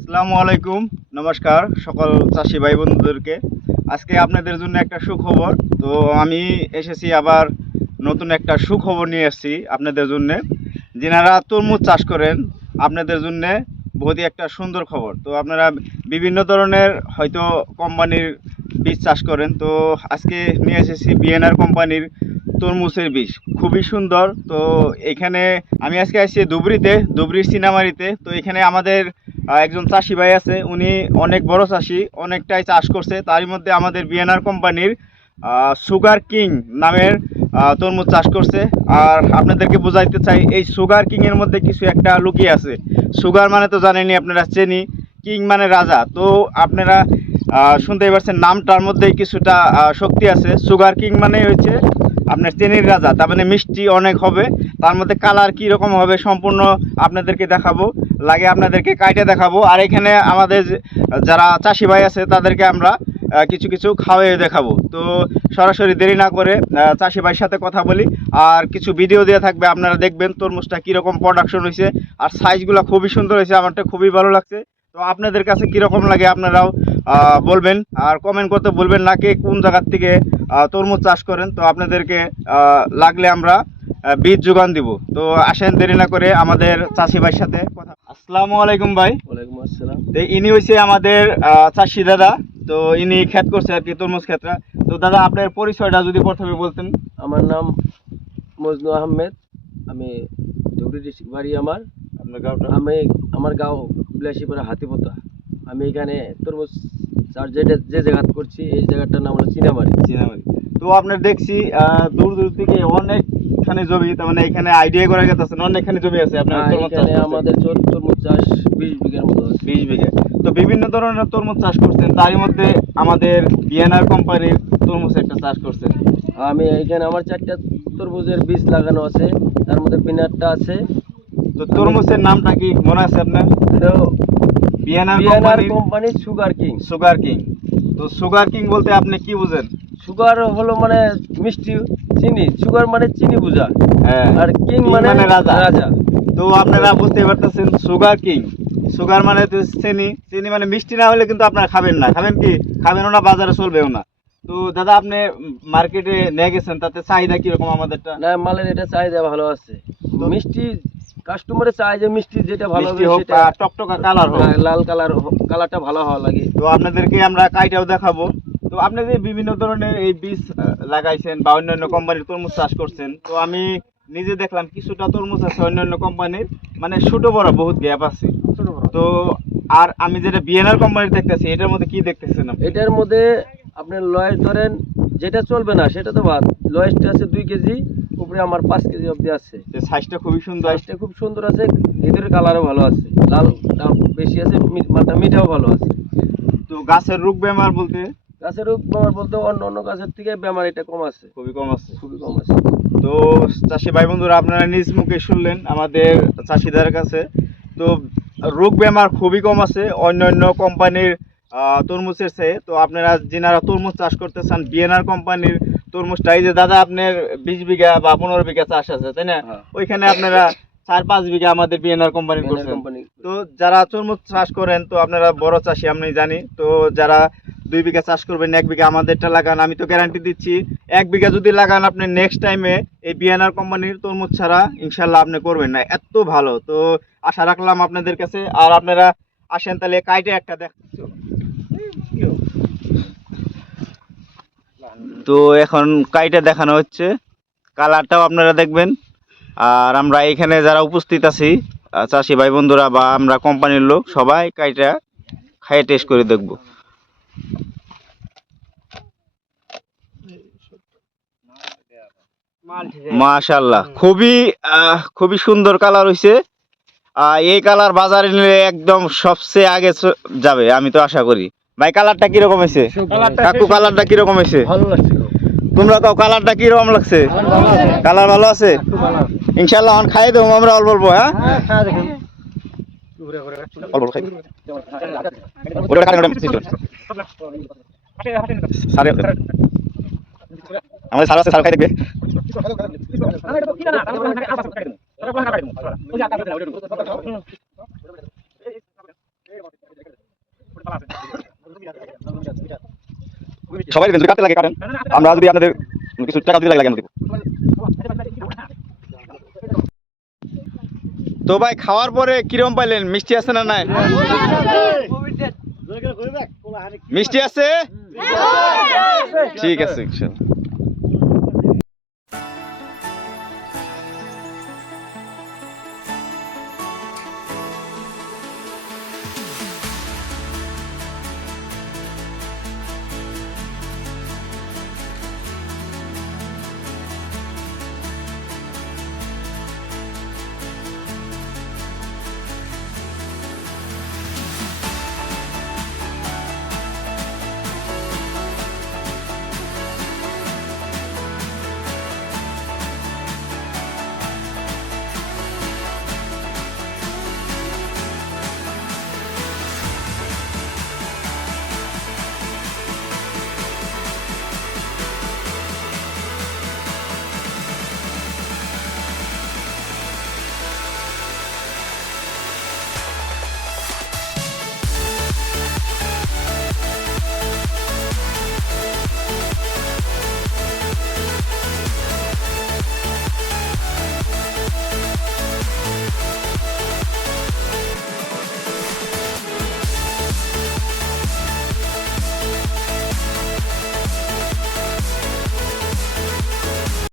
আসসালামু আলাইকুম। নমস্কার সকল চাষি ভাই বন্ধুদেরকে আজকে আপনাদের জন্য একটা সুখবর। তো আমি এসেছি আবার নতুন একটা সুখবর নিয়ে এসেছি আপনাদের জন্য। যিনারা তরমুজ চাষ করেন, আপনাদের জন্য বহুতই একটা সুন্দর খবর। তো আপনারা বিভিন্ন ধরনের হয়তো কোম্পানির বীজ চাষ করেন। তো আজকে নিয়ে এসেছি বিএনআর কোম্পানির তরমুজের বীজ। খুবই সুন্দর। তো এখানে আমি আজকে আসছি ধুবড়িতে, ধুবড়ির সিনামারিতে। তো এখানে আমাদের একজন চাষি ভাই আছে, উনি অনেক বড় চাষি, অনেকটাই চাষ করছে। তারই মধ্যে আমাদের বিএনআর কোম্পানির সুগার কিং নামের তরমুজ চাষ করছে। আর আপনাদেরকে বোঝাইতে চাই, এই সুগার কিং এর মধ্যে কিছু একটা লুকিয়ে আছে। সুগার মানে তো জানেনই আপনারা, চেনি। কিং মানে রাজা। তো আপনারা শুনতেই পারছেন নামটার মধ্যেই কিছুটা শক্তি আছে। সুগার কিং মানে হচ্ছে আপনার চেনির রাজা। তার মানে মিষ্টি অনেক হবে। তার মধ্যে কালার কী রকম হবে সম্পূর্ণ আপনাদেরকে দেখাবো। লাগে আপনাদেরকে কাইটে দেখাবো। আর এখানে আমাদের যারা চাষি ভাই আছে, তাদেরকে আমরা কিছু কিছু খাওয়াই দেখাবো। তো সরাসরি দেরি না করে চাষি ভাইয়ের সাথে কথা বলি। আর কিছু ভিডিও দেওয়া থাকবে, আপনারা দেখবেন তরমুজটা কীরকম প্রোডাকশন হয়েছে আর সাইজগুলো খুবই সুন্দর হয়েছে আমারটা খুবই ভালো লাগছে। তো আপনাদের কাছে কীরকম লাগে আপনারাও বলবেন। আর কমেন্ট করতে বলবেন না কে কোন জায়গার থেকে তরমুজ চাষ করেন। তো আপনাদেরকে লাগলে আমরা বীজ যোগান দিব। তো আসেন দেরি না করে আমাদের চাষি ভাইয়ের সাথে কথা আসসালামু আলাইকুম ভাই। ওয়ালাইকুম আসসালাম। তো ইনি হইছে আমাদের চাষি দাদা। তো ইনি ক্ষেত করছে আর কি তরমুজ ক্ষেত্রা। তো দাদা আপনার পরিচয়টা যদি প্রথমে বলতেন। আমার নাম মজনু আহমেদ। আমি ধুবড়ি ডিস্ট্রিক্ট বাড়ি আমার। আপনার গাঁওটা? আমি আমার গাঁও বিলাসীপাড়া হাতিপোতা আমি এখানে তরমুজ চার যেটা যে জায়গা করছি এই জায়গাটার নাম হলো চিনামারি। চিনামারি। তো আপনার দেখছি দূর দূর থেকে অনেকখানি জমি তার মানে এখানে আইডিয়া করা গেছে অনেকখানি জমি আছে আপনার তরমুজ চাষ এখানে আমাদের তরমুজ চাষ বিশ বিঘার মতো আছে। বিশ বিঘে। তো বিভিন্ন ধরনের তরমুজ চাষ করছেন তারই মধ্যে আমাদের বিএনআর কোম্পানির তরমুজ একটা চাষ করছেন। আমি এখানে আমার চারটা তরমুজের বীজ লাগানো আছে তার মধ্যে পিনাটটা আছে। তো তরমুজের নামটা কি মনে আছে আপনার? বিএনআর কোম্পানির সুগার কিং সুগার কিং তো সুগার কিং বলতে আপনি কি বুঝেন? সুগার হলো মানে মিষ্টি চিনি। সুগার মানে চিনি বোঝা। হ্যাঁ। আর কিং মানে মানে রাজা। রাজা। তো আপনারা বুঝতে পারতেছেন সুগার কিং সুগার মানে তো চিনি। চিনি মানে মিষ্টি না হলে কিন্তু আপনারা খাবেন না। খাবেন কি? খাবেনও না বাজারে চলবেও না। তো দাদা আপনি মার্কেটে নিয়ে গেছেন তাতে চাহিদা কীরকম আমাদেরটা? না মালের এটা চাহিদা ভালো আছে। মিষ্টি কাস্টমারের চাই যে মিষ্টি যেটা ভালো হবে সেটা। টকটকা কালার হোক। হ্যাঁ, লাল কালার কালারটা ভালো হওয়া লাগে। তো আপনাদেরকে আমরা কাইটাও দেখাবো। তো আপনি যে বিভিন্ন ধরনের এই বীজ লাগাইছেন বা অন্যান্য কোম্পানির তরমুজ চাষ করছেন তো আমি নিজে দেখলাম কিছুটা তরমুজ আছে অন্যান্য কোম্পানির মানে ছোট বড় বহুত গ্যাপ আছে। তো আর আমি যেটা বিএনআর কোম্পানির দেখতেছি এটার মধ্যে কি দেখতেছেন এটার মধ্যে আপনার লয়েস ধরেন যেটা চলবে না সেটা তো বাদ। লয়েসটা আছে দুই কেজি উপরে আমার পাঁচ কেজি অবধি আছে। সাইজটা খুবই সুন্দর। সাইজটা খুব সুন্দর আছে ভিতরের কালারও ভালো আছে। লালটা বেশি আছে মি- মালটা মিঠাও ভালো আছে। তো গাছের রোগ বেমার বলতে? গাছের রোগ বেমার বলতে অন্য অন্য গাছের থেকে বেমার এটা কম আছে। খুবই কম আছে। খুবই কম আছে। তো চাষি ভাই বন্ধুরা আপনারা নিজ মুখে শুনলেন আমাদের চাষিদের কাছে। তো রোগ বেমার খুবই কম আছে অন্য অন্য কোম্পানির তরমুজের চেয়ে। তো আপনারা যেনারা তরমুজ চাষ করতে চান বিএনআর কোম্পানির তরমুজটা এই যে দাদা আপনার বিশ বিঘা বা পনেরো বিঘা চাষ আছে তাই না? হ্যাঁ। ওইখানে আপনারা চার পাঁচ বিঘা আমাদের বিএনআর কোম্পানি করছেন। তো যারা তরমুজ চাষ করেন তো আপনারা বড় চাষি আমি জানি। তো যারা দুই বিঘা চাষ করবেন এক বিঘা আমাদেরটা লাগান আমি তো গ্যারান্টি দিচ্ছি এক বিঘা যদি লাগান আপনি নেক্সট টাইমে এই বিএনআর কোম্পানির তরমুজ ছাড়া ইনশাল্লাহ আপনি করবেন না। এত ভালো। তো আশা রাখলাম আপনাদের কাছে। আর আপনারা আসেন তাহলে কাইটে একটা দেখ তো এখন কাইটা দেখানো হচ্ছে। কালারটাও আপনারা দেখবেন। আর আমরা এখানে যারা উপস্থিত আছি চাষি ভাই বন্ধুরা বা আমরা কোম্পানির লোক সবাই কাইটা খাইয়ে টেস্ট করে দেখব। মাশাল্লাহ খুবই খুবই সুন্দর কালার আহ, এই কালার বাজারে নিলে একদম সবচেয়ে আগে যাবে আমি তো আশা করি। ভাই কালারটা কীরকম হয়েছে? কাকু কালারটা কীরকম হয়েছে? ভালো তোমরা কাউ কালারটা কীরকম লাগছে? কালার ভালো আছে। ইনশাল্লাহ এখন খাই দেবো আমরা অল্প অল্প হ্যাঁ। সারে। আমাদের সার আছে সার খাই দেখবে। সবাই যদি কাটতে লাগে কাটেন আমরা যদি আপনাদের কিছু টাকা দিতে লাগে আমাদের তো ভাই খাওয়ার পরে কিরম পাইলেন? মিষ্টি আছে না নাই? মিষ্টি আছে? ঠিক আছে।